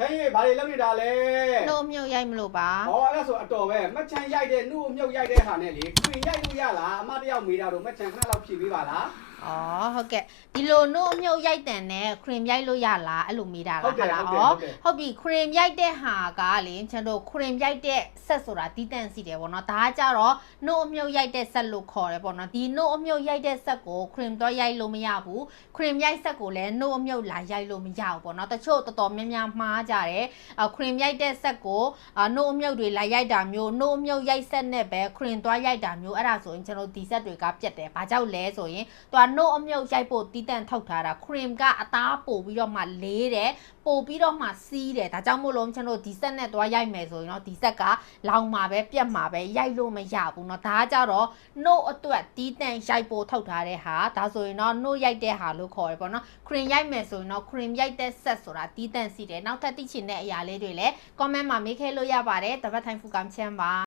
ချမ်းရည်ဘာတွေလုပ်နေတာလဲ နှုတ်မြုပ်ရိုက်မလို့ပါ ဟောအဲ့ဒါဆိုအတော်ပဲမချမ်းရိုက်တဲ့နှုတ်အမြုပ်ရိုက်တဲ့ဟာနဲ့လေခွင်ရိုက်လို့ရလားအမတယောက်မေးတာတော့မချမ်းခဏလောက်ဖြည့်ပေးပါလား ဟုတ်ကဲ့ဒီလိုနှုတ်အမြုပ်ရိုက်တန်နဲ့ခရင်ရိုက်လို့ရလားအဲ့လိုမေးတာလားဟုတ်ပြီခရင်ရိုက်တဲ့ဟာကလေကျွန်တော်ခရင်ရိုက်တဲ့ဆက်ဆိုတာတီးတန့်စီတယ်ပေါ့နော်ဒါကကြတော့နှုတ်အမြုပ်ရိုက်တဲ့ဆက်လို့ခေါ်တယ်ပေါ့နော်ဒီနှုတ်အမြုပ်ရိုက်တဲ့ဆက်ကိုခရင်တော့ရိုက်လို့မရဘူးခရင်ရိုက်ဆက်ကိုလည်းနှုတ်အမြုပ်လာရိုက်လို့မရဘူးပေါ့နော်တချို့တော်တော်များများမှားကြတယ်ခရင်ရိုက်တဲ့ဆက်ကိုနှုတ်အမြုပ်တွေလာရိုက်တာမျိုးနှုတ်အမြုပ်ရိုက်ဆက်နဲ့ပဲခရင်တော့ရိုက်တာမျိုးအဲ့ဒါဆိုရင်ကျွန်တော်ဒီဆက်တွေကပြတ်တယ်ဘာကြောင့်လဲဆိုရင်နှုတ်အမြုပ်ရိုက်ဖို့တီးတန့်ထောက်ထားတာခရင်ကအသားပို့ပြီးတော့မှလေးတယ်ပို့ပြီးတော့မှစီးတယ်ဒါကြောင့်မို့လို့ကျွန်တော်ဒီဆက်နဲ့သွားရိုက်မယ်ဆိုရင်တော့ဒီဆက်ကလောင်မှာပဲပြတ်မှာပဲရိုက်လို့မရဘူးเนาะဒါကကြတော့နှုတ်အတွက်တီးတန့်ရိုက်ဖို့ထောက်ထားတဲ့ဟာဒါဆိုရင်တော့နှုတ်ရိုက်တဲ့ဟာလို့ခေါ်ရပေါ့เนาะခရင်ရိုက်မယ်ဆိုရင်တော့ခရင်ရိုက်တဲ့ဆက်ဆိုတာတီးတန့်စီတယ်နောက်ထပ်သိချင်တဲ့အရာလေးတွေလည်း comment မှာမေးခဲလို့ရပါတယ်တပတ်ထိုင်ဖူကောင်ချမ်းပါ